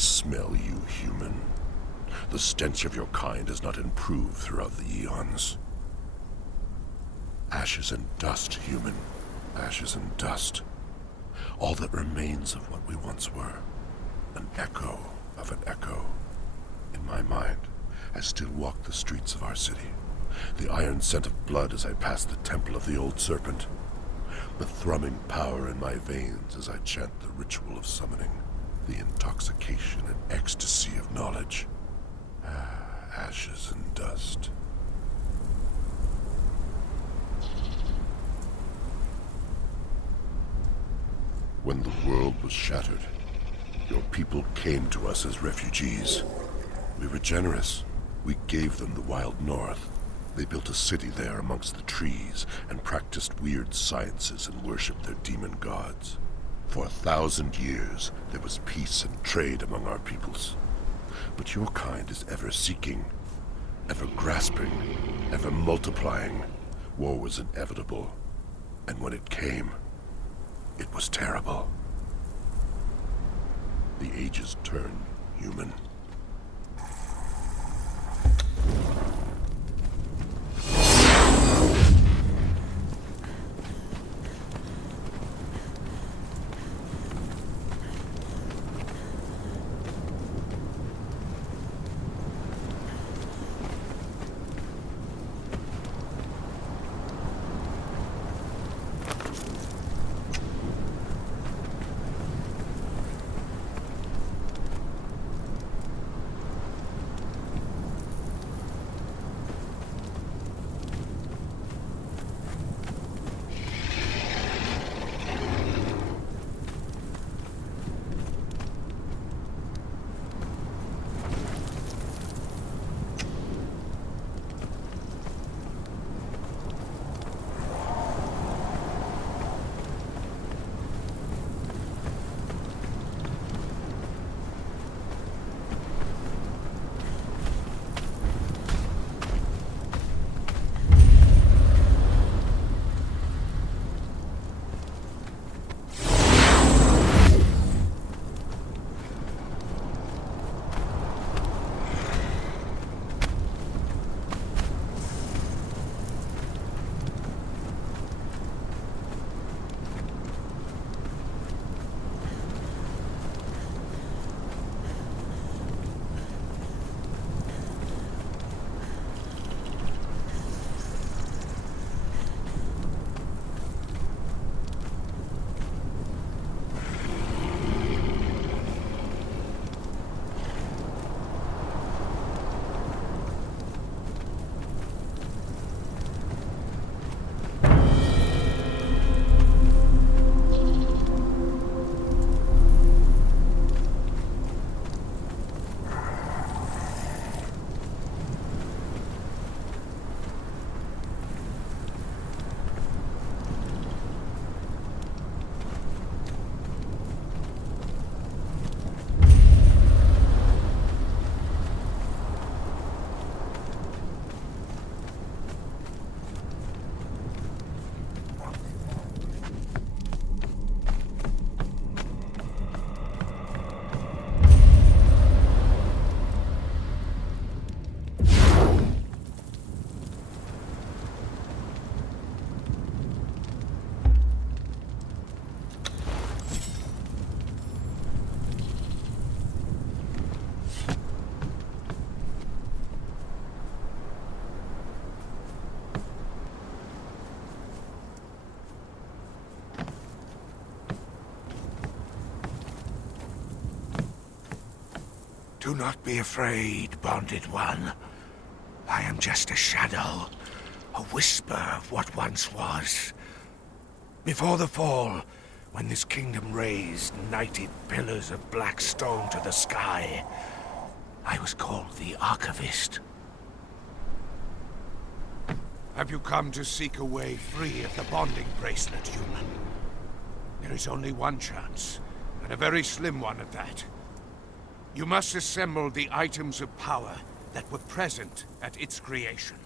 smell you, human. The stench of your kind has not improved throughout the eons. Ashes and dust, human. Ashes and dust. All that remains of what we once were. An echo of an echo. In my mind, I still walk the streets of our city. The iron scent of blood as I pass the temple of the old serpent. The thrumming power in my veins as I chant the ritual of summoning. The intoxication and ecstasy of knowledge. Ashes and dust. When the world was shattered, your people came to us as refugees. We were generous. We gave them the wild north. They built a city there amongst the trees and practiced weird sciences and worshipped their demon gods. For 1,000 years, there was peace and trade among our peoples. But your kind is ever seeking, ever grasping, ever multiplying. War was inevitable, and when it came, it was terrible. The ages turn, human. Do not be afraid, bonded one. I am just a shadow, a whisper of what once was. Before the fall, when this kingdom raised knighted pillars of black stone to the sky, I was called the Archivist. Have you come to seek a way free of the bonding bracelet, human? There is only one chance, and a very slim one at that. You must assemble the items of power that were present at its creation.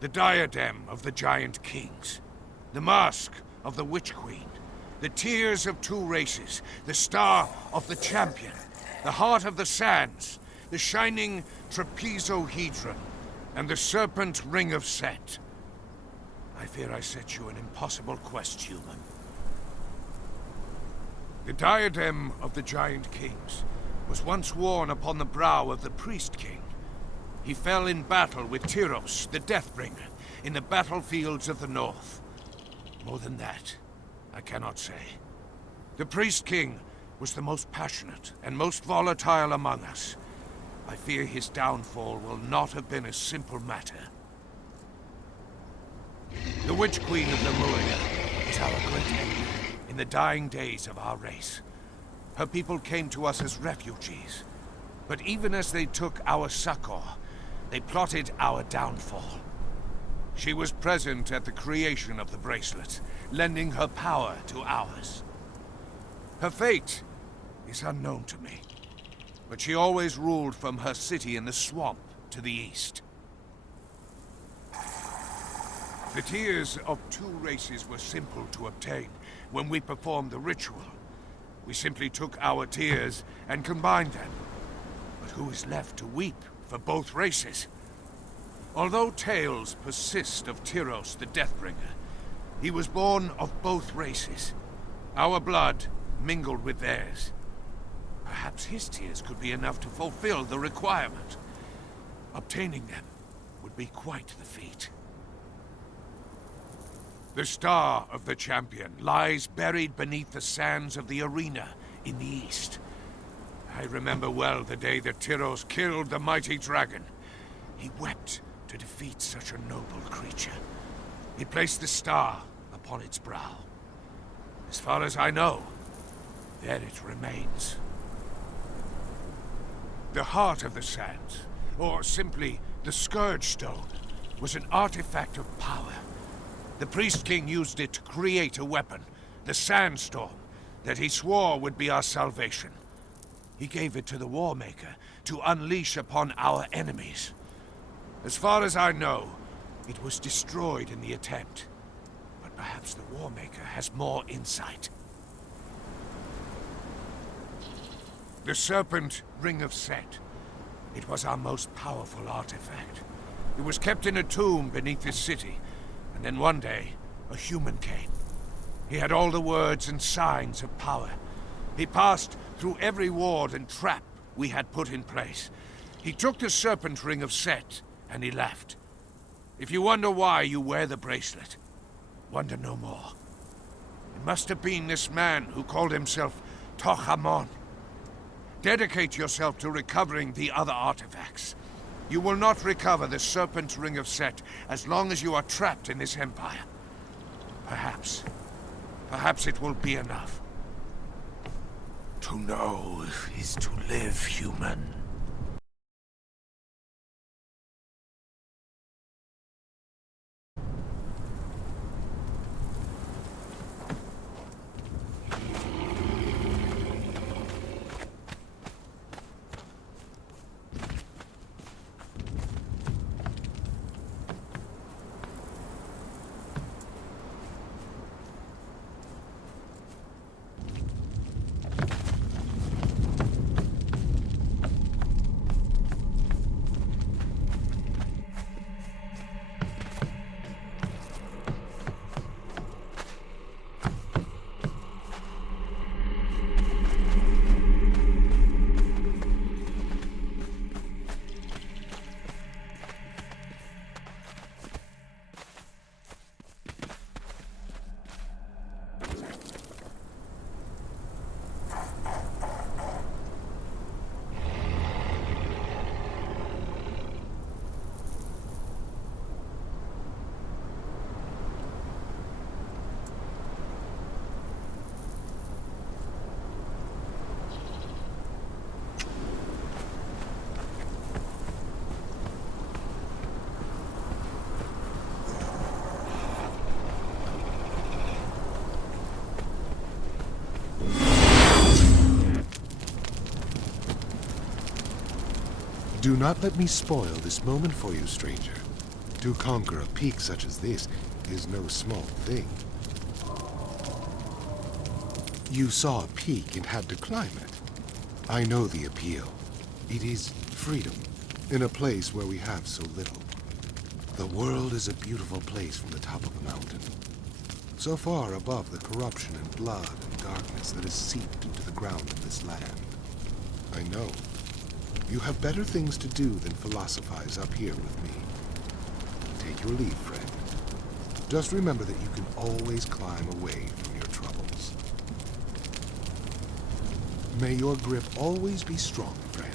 The diadem of the Giant Kings, the mask of the Witch Queen, the tears of two races, the star of the champion, The heart of the sands, the shining trapezohedron, and the serpent ring of Set. I fear I set you an impossible quest, human. The diadem of the Giant Kings was once worn upon the brow of the Priest King. He fell in battle with Tyros, the Deathbringer, in the battlefields of the north. More than that, I cannot say. The Priest King was the most passionate and most volatile among us. I fear his downfall will not have been a simple matter. The Witch Queen of Lemuria is our great enemy in the dying days of our race. Her people came to us as refugees, but even as they took our succor, they plotted our downfall. She was present at the creation of the bracelet, lending her power to ours. Her fate is unknown to me, but she always ruled from her city in the swamp to the east. The tears of two races were simple to obtain when we performed the ritual. We simply took our tears and combined them. But who is left to weep for both races? Although tales persist of Tyros the Deathbringer, he was born of both races. Our blood mingled with theirs. Perhaps his tears could be enough to fulfill the requirement. Obtaining them would be quite the feat. The Star of the Champion lies buried beneath the sands of the arena in the east. I remember well the day that Tyros killed the mighty dragon. He wept to defeat such a noble creature. He placed the star upon its brow. As far as I know, there it remains. The heart of the sands, or simply the Scourge Stone, was an artifact of power. The Priest King used it to create a weapon, the Sandstorm, that he swore would be our salvation. He gave it to the Warmaker to unleash upon our enemies. As far as I know, it was destroyed in the attempt. But perhaps the Warmaker has more insight. The Serpent Ring of Set. It was our most powerful artifact. It was kept in a tomb beneath this city, and then one day, a human came. He had all the words and signs of power. He passed through every ward and trap we had put in place. He took the Serpent Ring of Set, and he left. If you wonder why you wear the bracelet, wonder no more. It must have been this man who called himself Tohamon. Dedicate yourself to recovering the other artifacts. You will not recover the Serpent Ring of Set as long as you are trapped in this empire. Perhaps it will be enough. To know is to live, human. Do not let me spoil this moment for you, stranger. To conquer a peak such as this is no small thing. You saw a peak and had to climb it. I know the appeal. It is freedom, in a place where we have so little. The world is a beautiful place from the top of the mountain, so far above the corruption and blood and darkness that has seeped into the ground of this land. I know. You have better things to do than philosophize up here with me. Take your leave, friend. Just remember that you can always climb away from your troubles. May your grip always be strong, friend.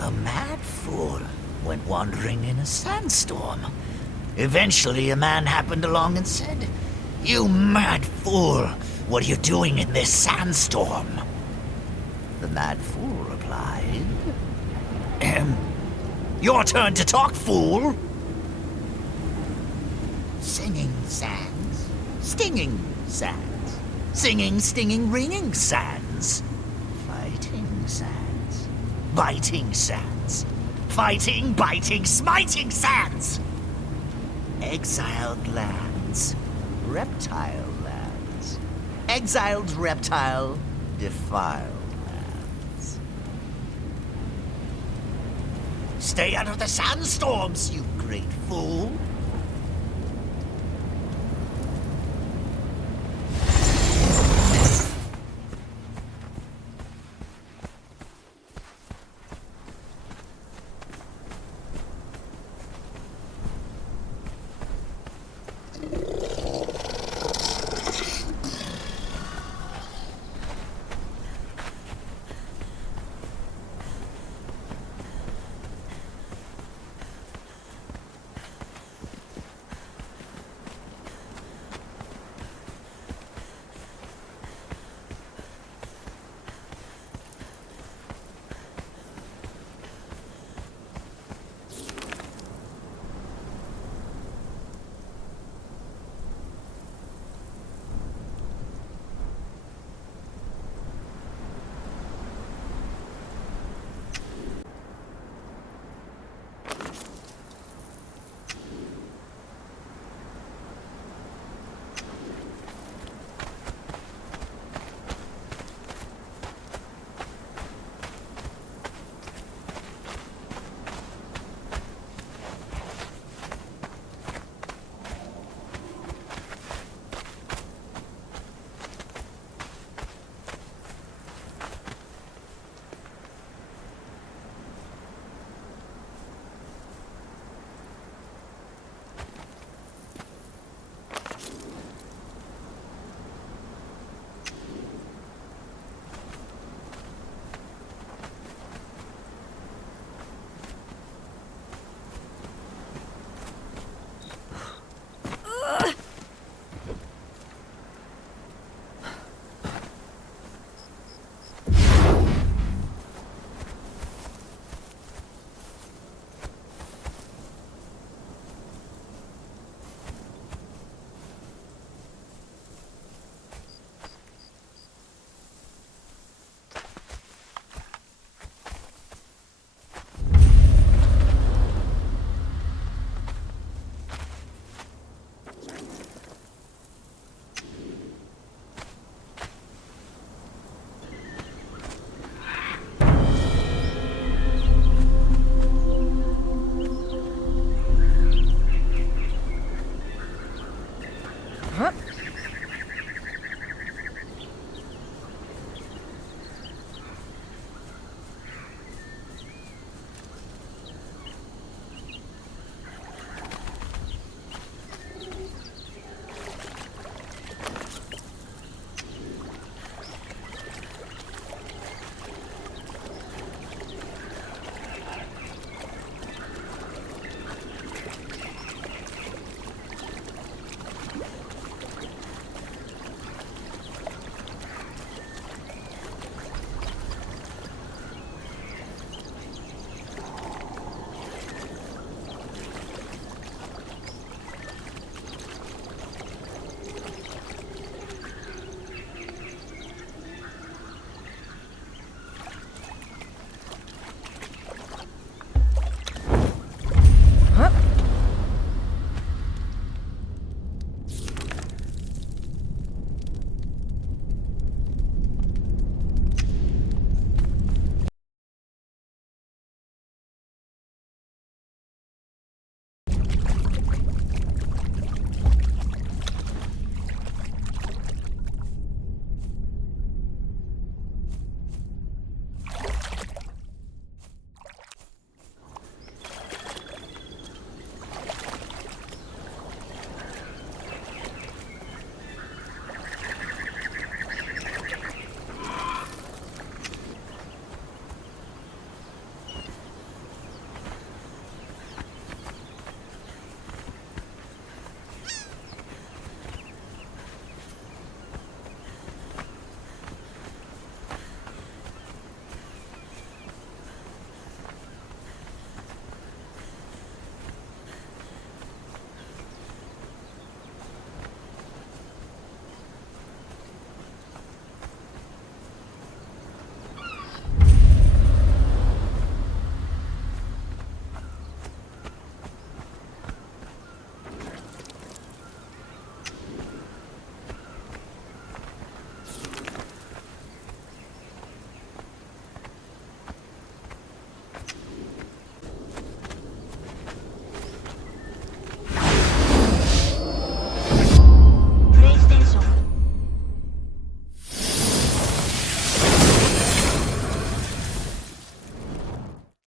A mad fool went wandering in a sandstorm. Eventually, a man happened along and said, "You mad fool, what are you doing in this sandstorm?" The mad fool replied, "Your turn to talk, fool." Singing sands, stinging sands, singing, stinging, ringing sands, fighting sands. Biting sands. Fighting, biting, smiting sands. Exiled lands. Reptile lands. Exiled reptile. Defiled lands. Stay out of the sandstorms, you great fool. Huh?